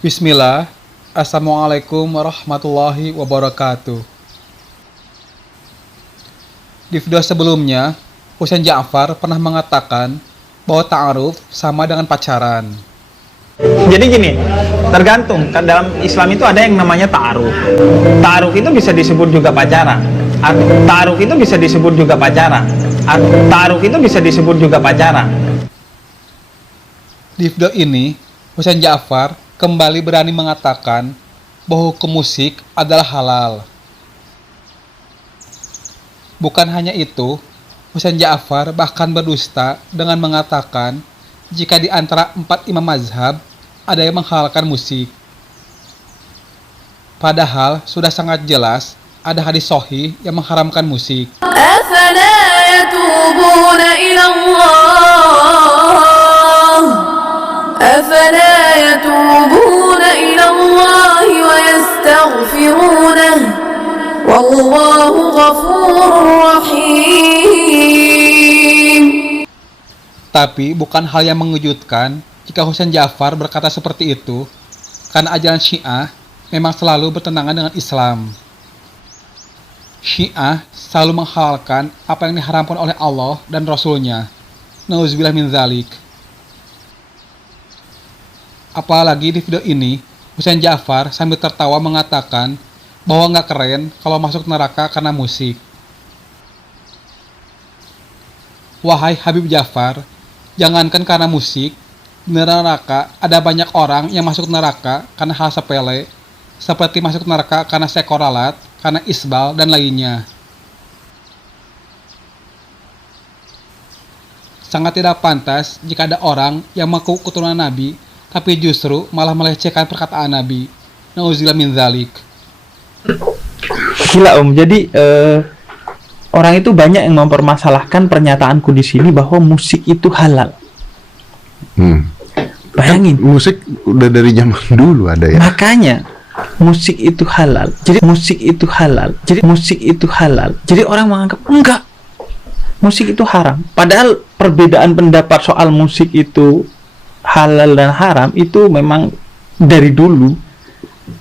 Bismillah, Assalamualaikum warahmatullahi wabarakatuh. Di video sebelumnya, Husain Ja'far pernah mengatakan bahwa ta'aruf sama dengan pacaran. Jadi gini, tergantung. Kan dalam Islam itu ada yang namanya ta'aruf. Ta'aruf itu bisa disebut juga pacaran. Ta'aruf itu bisa disebut juga pacaran. Ta'aruf itu bisa disebut juga pacaran. Di video ini, Husain Ja'far kembali berani mengatakan bahwa hukum musik adalah halal. Bukan hanya itu, Husain Ja'far bahkan berdusta dengan mengatakan jika di antara 4 imam mazhab ada yang menghalalkan musik. Padahal sudah sangat jelas ada hadis sahih yang mengharamkan musik. أفلا يتوبون إلى الله أفلا يتوبون إلى الله ويستغفرونه والله غفور رحيم. Tapi bukan hal yang mengejutkan jika Husain Ja'far berkata seperti itu, karena ajaran Syiah memang selalu bertentangan dengan Islam. Syiah selalu menghalalkan apa yang diharamkan oleh Allah dan Rasul-Nya. Nauzubillah min dzalik. Apalagi di video ini, Husain Ja'far sambil tertawa mengatakan bahwa nggak keren kalau masuk neraka karena musik. Wahai Habib Ja'far, jangankan karena musik, di neraka ada banyak orang yang masuk neraka karena hal sepele, seperti masuk neraka karena seekor lalat, karena isbal, dan lainnya. Sangat tidak pantas jika ada orang yang mengaku keturunan Nabi, tapi justru malah melecehkan perkataan Nabi. Nauzubillah min dzalik. Gila jadi orang itu banyak yang mempermasalahkan pernyataanku di sini bahwa musik itu halal. Bayangin. Kan musik udah dari zaman dulu ada ya. Makanya musik itu halal. Jadi musik itu halal. Jadi musik itu halal. Jadi orang menganggap enggak. Musik itu haram. Padahal perbedaan pendapat soal musik itu halal dan haram itu memang dari dulu.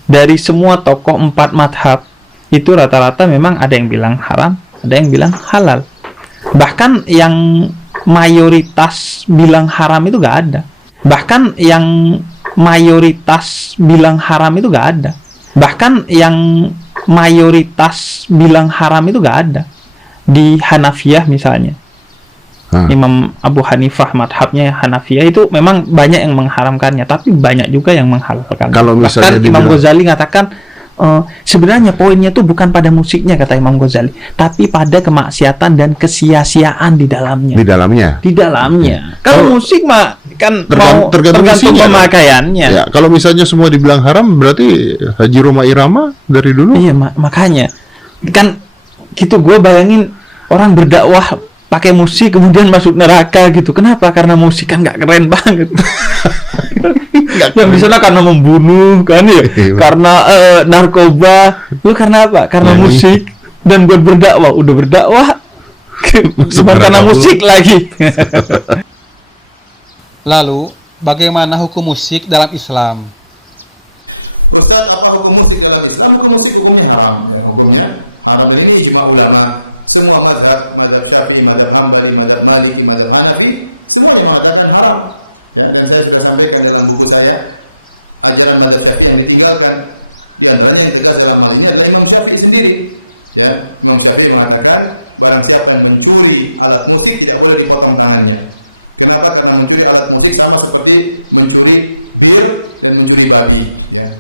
Dari semua tokoh 4 madhab itu rata-rata memang ada yang bilang haram, ada yang bilang halal. Bahkan yang mayoritas bilang haram itu gak ada. Bahkan yang mayoritas bilang haram itu gak ada. Bahkan yang mayoritas bilang haram itu gak ada. Di Hanafiyah misalnya, Imam Abu Hanifah madhabnya Hanafiyah itu memang banyak yang mengharamkannya, tapi banyak juga yang menghalalkan. Kalau misalnya bahkan Imam Ghazali mengatakan sebenarnya poinnya itu bukan pada musiknya, kata Imam Ghazali, tapi pada kemaksiatan dan kesia-siaan di dalamnya. Di dalamnya. Kalau musik mah kan tergantung pemakaiannya. Ya, kalau misalnya semua dibilang haram, berarti Haji Roma Irama dari dulu. Iya, makanya kan gitu. Gue bayangin orang berdakwah pakai musik kemudian masuk neraka gitu. Kenapa? Karena musik kan nggak keren banget. Yang di sana karena membunuh kan ya, karena narkoba. Lu karena apa? Karena musik. Dan buat berdakwah, udah berdakwah bukan karena musik lagi. Lalu, bagaimana hukum musik dalam Islam? Ustaz, apa hukum musik dalam Islam? Hukum musik hukumnya haram. Ya, hukumnya haram, dan ini ijma ulama. Semua mazhab Syafi'i, mazhab Hambali, mazhab Maliki, mazhab Hanafi, semuanya mengatakan haram. Ya, dan saya sudah sampaikan dalam buku saya, ajaran mazhab Syafi'i yang ditinggalkan, di antaranya yang tegas dalam hal ini adalah Imam Syafi'i sendiri. Ya, Imam Syafi'i mengatakan barang siapa yang mencuri alat musik tidak boleh dipotong tangannya. Kenapa? Karena mencuri alat musik sama seperti mencuri bir dan mencuri babi. Ya.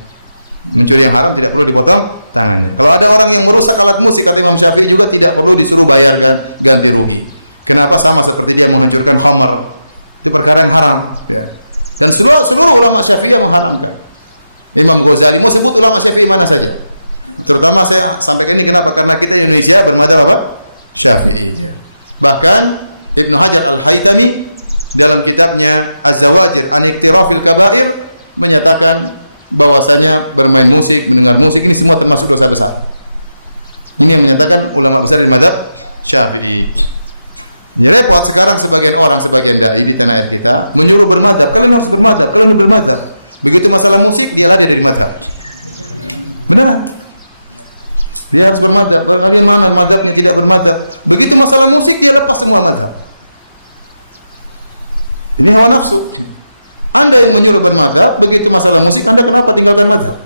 Mencuri yang haram tidak perlu dipotong tangannya. Kalau ada orang yang merusak alat musik, kata Imam Syafi'i juga tidak perlu disuruh bayar ganti rugi. Kenapa? Sama seperti dia menghancurkan khamar, itu perkara yang haram. Ya. Dan seluruh ulama Syafi'i yang mengharamkan. Imam Ghazali mau sebut ulama Syafi'i mana saja. Terutama saya sampai ini kenapa? Karena kita Indonesia bermadzhab apa? Syafi'i. Bahkan Ibnu Hajar Al-Haytami dalam kitabnya Al-Zawajir Al-Iktirafil Kabair menyatakan bahwasanya bermain musik, mendengar musik ini semua termasuk dosa besar. Ini yang menyatakan ulama besar di mazhab Syafi'i. Beliau sekarang sebagai orang, sebagai dai di tanah air kita menyuruh bermadzhab, kalian harus bermadzhab, kalian bermadzhab. Begitu masalah masalah musik, dia ada di mazhab. Benar. Dia harus bermadhab. Bagaimana mazhab ini tidak bermadhab? Begitu masalah musik, dia lepas semua mazhab. Ini hawa nafsu. Anda yang menyuruh bermadhab, begitu masalah musik, Anda kenapa tinggalkan mazhab?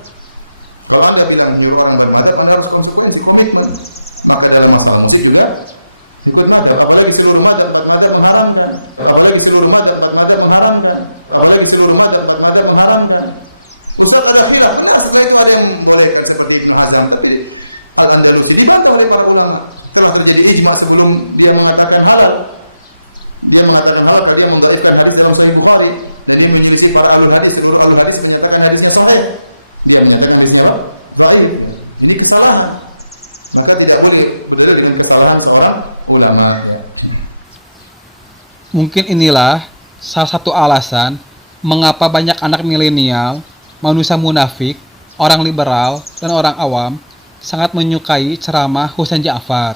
Kalau Anda tidak menyuruh orang bermadhab, Anda harus konsekuensi, komitmen. Maka dalam masalah musik juga ikut mazhab. Apalagi seluruh mazhab, mazhab mengharamkan. Apalagi seluruh mazhab, mazhab mengharamkan. Apalagi seluruh mazhab, mazhab mengharamkan. Ustaz ada khilaf, benar selain kalian membolehkan seperti Ibn Hazm, tapi Al-Andalusi dibantah oleh para ulama. Telah terjadi ijma sebelum dia mengatakan halal. Dia mengatakan halal karena dia mendhaifkan hadis dalam Sahih Bukhari. Dan ini menyelisih para ahli hadis, seluruh ahli hadis menyatakan hadisnya sahih. Dia menyatakan hadisnya sahih. Jadi kesalahan. Maka tidak boleh berdalil dengan kesalahan seorang ulama. Mungkin inilah salah satu alasan mengapa banyak anak milenial, manusia munafik, orang liberal, dan orang awam sangat menyukai ceramah Husain Ja'far.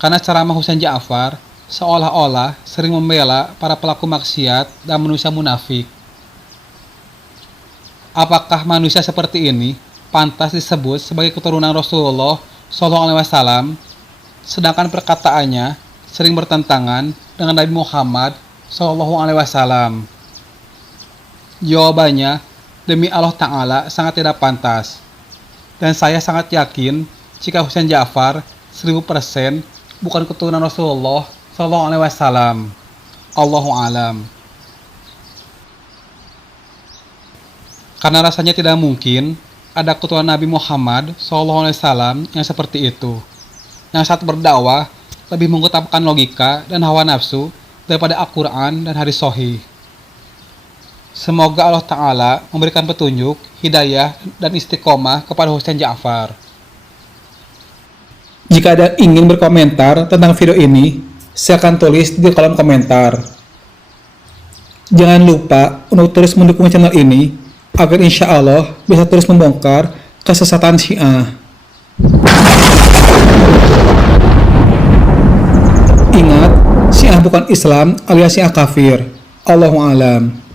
Karena ceramah Husain Ja'far seolah-olah sering membela para pelaku maksiat dan manusia munafik. Apakah manusia seperti ini pantas disebut sebagai keturunan Rasulullah SAW, sedangkan perkataannya sering bertentangan dengan Nabi Muhammad SAW? Jawabannya, demi Allah Ta'ala sangat tidak pantas. Dan saya sangat yakin jika Husain Ja'far 1000% bukan keturunan Rasulullah SAW. Allahu alam. Karena rasanya tidak mungkin ada keturunan Nabi Muhammad SAW yang seperti itu, yang saat berdakwah lebih mengutamakan logika dan hawa nafsu daripada Al-Quran dan hadis sahih. Semoga Allah Ta'ala memberikan petunjuk, hidayah, dan istiqomah kepada Husain Ja'far. Jika ada yang ingin berkomentar tentang video ini, silakan tulis di kolom komentar. Jangan lupa untuk terus mendukung channel ini agar insya Allah bisa terus membongkar kesesatan Syiah. Ingat, Syiah bukan Islam alias Syiah kafir. Allahu a'lam.